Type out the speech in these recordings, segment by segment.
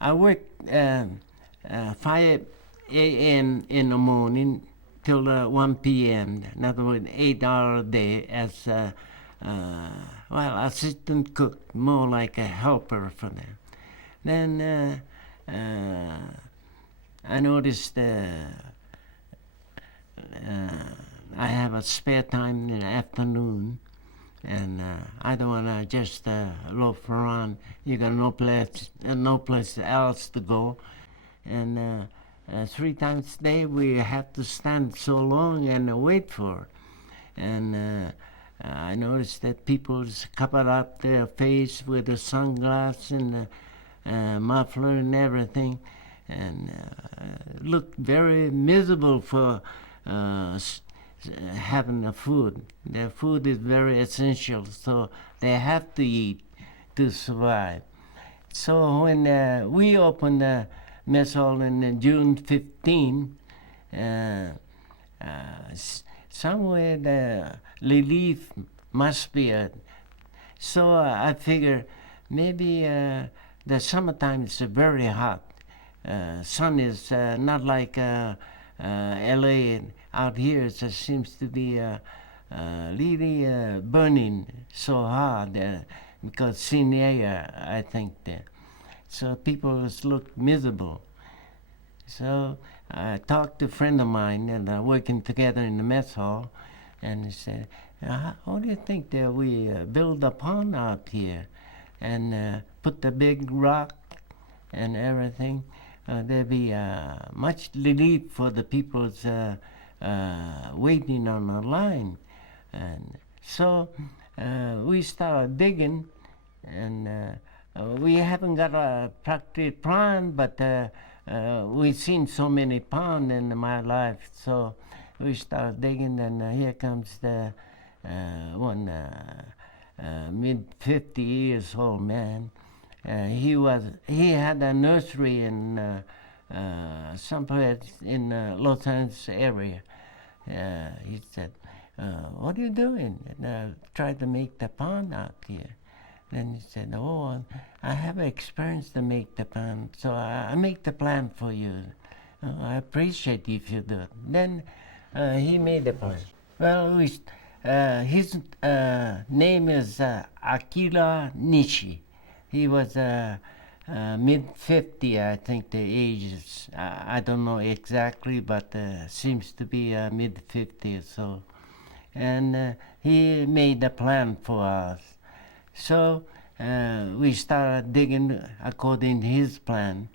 I work 5 a.m. in the morning till 1 p.m. In other words, 8 hours a day as assistant cook, more like a helper for them. Then I noticed I have a spare time in the afternoon, and I don't want to just loaf around. You got no place else to go, and 3 times a day we have to stand so long and wait for it. And I noticed that people covered up their face with the sunglasses and the muffler and everything, and looked very miserable for having the food. Their food is very essential, so they have to eat to survive. So when we opened the mess hall in June 15, somewhere the relief must be so I figure maybe the summertime is very hot. Sun is not like LA. Out here it seems to be really burning so hard because thin air, I think. So people just look miserable. So I talked to a friend of mine and working together in the mess hall, and he said, what do you think that we build a pond out here and put the big rock and everything? There'd be much relief for the people's waiting on the line. And so we started digging, and we haven't got a practice pond, but we've seen so many ponds in my life. So we started digging, and here comes the one mid 50 years old man. He had a nursery in somewhere in Los Angeles area. He said, "What are you doing?" And I tried to make the pond out here. Then he said, "Oh, I have experience to make the pond, so I make the plan for you. I appreciate if you do it." Then he made the plan. Well, his name is Akira Nishi. He was mid 50, I think the age is. I don't know exactly, but seems to be mid 50 or so. And he made a plan for us. So we started digging according to his plan.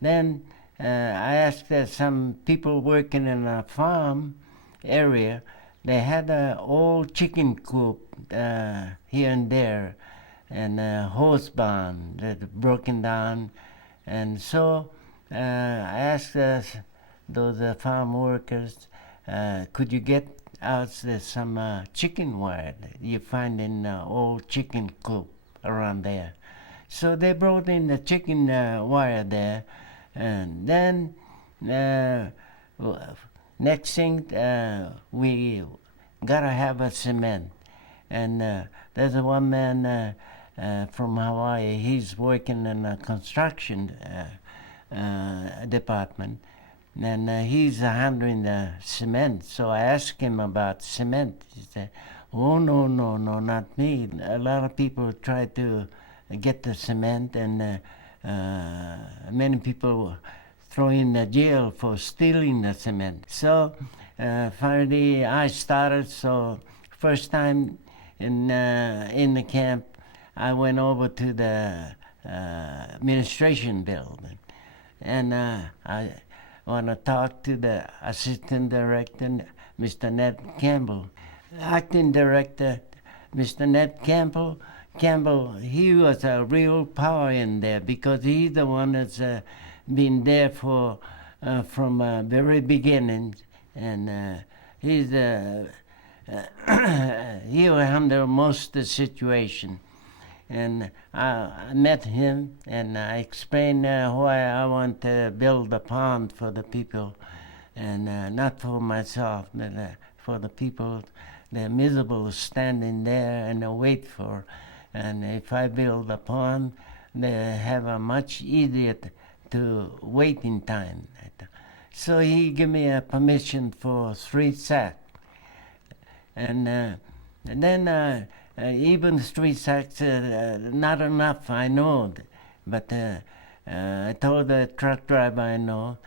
Then I asked some people working in a farm area. They had an old chicken coop here and there, and a horse barn that broken down. And so I asked those farm workers, could you get out some chicken wire that you find in old chicken coop around there? So they brought in the chicken wire there, and then next thing we gotta have a cement. And there's one man from Hawaii. He's working in a construction department, and he's handling the cement. So I asked him about cement. He said, "Oh, no, not me. A lot of people try to get the cement, and many people throw in the jail for stealing the cement." So finally I started. So first time in the camp, I went over to the administration building, and I want to talk to the assistant director, Mr. Ned Campbell. Acting director, Mr. Ned Campbell, he was a real power in there because he's the one that's been there for from very beginning, and he's he'll handle most of the situation. And I met him, and I explained why I want to build a pond for the people, and not for myself, but for the people. They're miserable standing there and they wait for. And if I build a pond, they have a much easier to waiting time. So he gave me a permission for 3 sacks. And then even 3 sacks, not enough, I know. But I told the truck driver I know,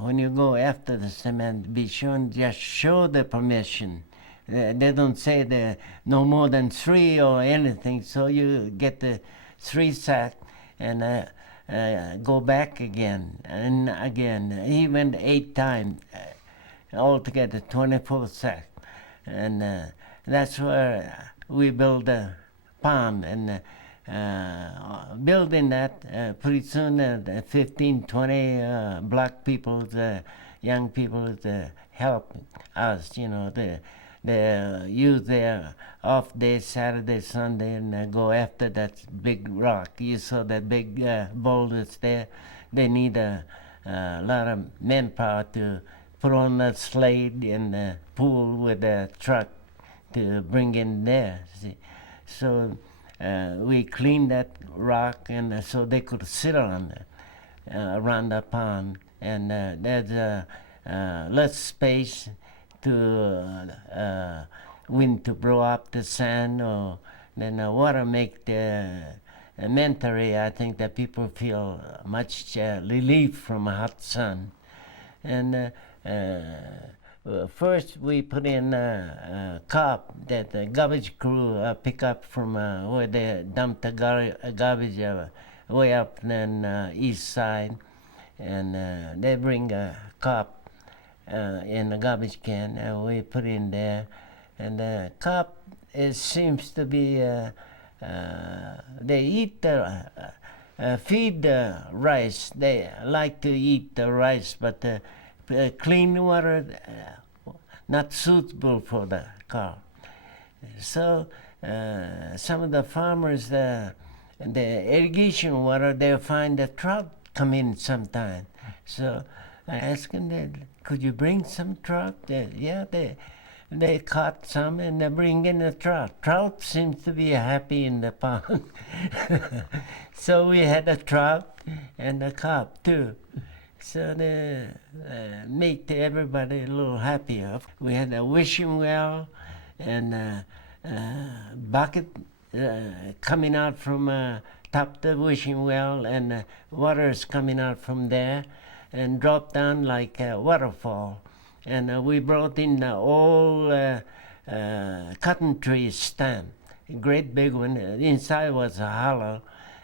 when you go after the cement, be sure and just show the permission. They don't say the no more than 3 or anything, so you get the 3 sack and go back again and again. He went 8 times, altogether 24 sacks. And that's where we built a pond. And building that, pretty soon 15, 20 black people, young people help us, they use their off day, Saturday, Sunday, and go after that big rock. You saw that big boulders there. They need a lot of manpower to put on the sled and the pool with a truck to bring in there. See? So we cleaned that rock, and so they could sit on it around the pond. And there's less space to wind to blow up the sand, or then the water make the mentally, I think that people feel much relief from a hot sun. And first we put in a cop that the garbage crew pick up from where they dump the garbage way up in east side, and they bring a cop in the garbage can, and we put in there. And the cop seems to be, they eat the, feed the rice. They like to eat the rice, but clean water, not suitable for the cow. So some of the farmers, the irrigation water, they find the trout come in sometime. So I asked them, could you bring some trout? Yeah, they caught some and they bring in the trout. Trout seems to be happy in the pond. So we had a trout and a carp too. So they make everybody a little happier. We had a wishing well and bucket coming out from top the wishing well, and water is coming out from there and drop down like a waterfall. And we brought in the old cotton tree stem, a great big one. Inside was a hollow.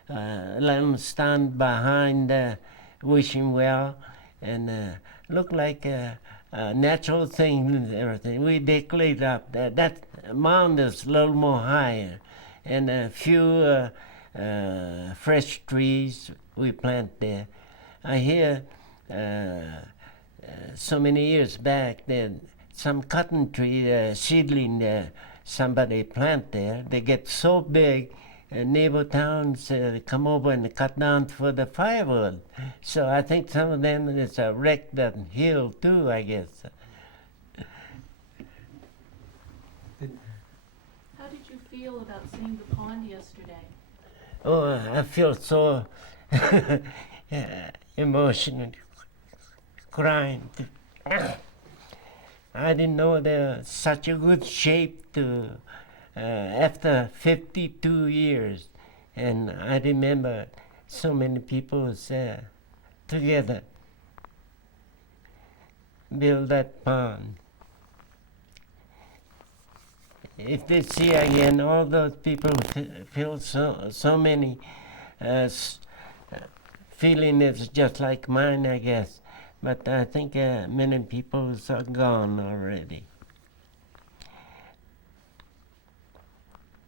Let them stand behind the wishing well, and looked like a natural thing and everything. We decorated up. That mound is a little more higher, and a few fresh trees we plant there. I hear so many years back that some cotton tree seedling somebody plant there, they get so big, neighbor towns come over and cut down for the firewood. So I think some of them is wrecked that hill too, I guess. How did you feel about seeing the pond yesterday? Oh, I feel so emotional, crying. I didn't know they're such a good shape to after 52 years, and I remember so many people together build that pond. If they see again, all those people feel so many feeling is just like mine, I guess. But I think many people are gone already.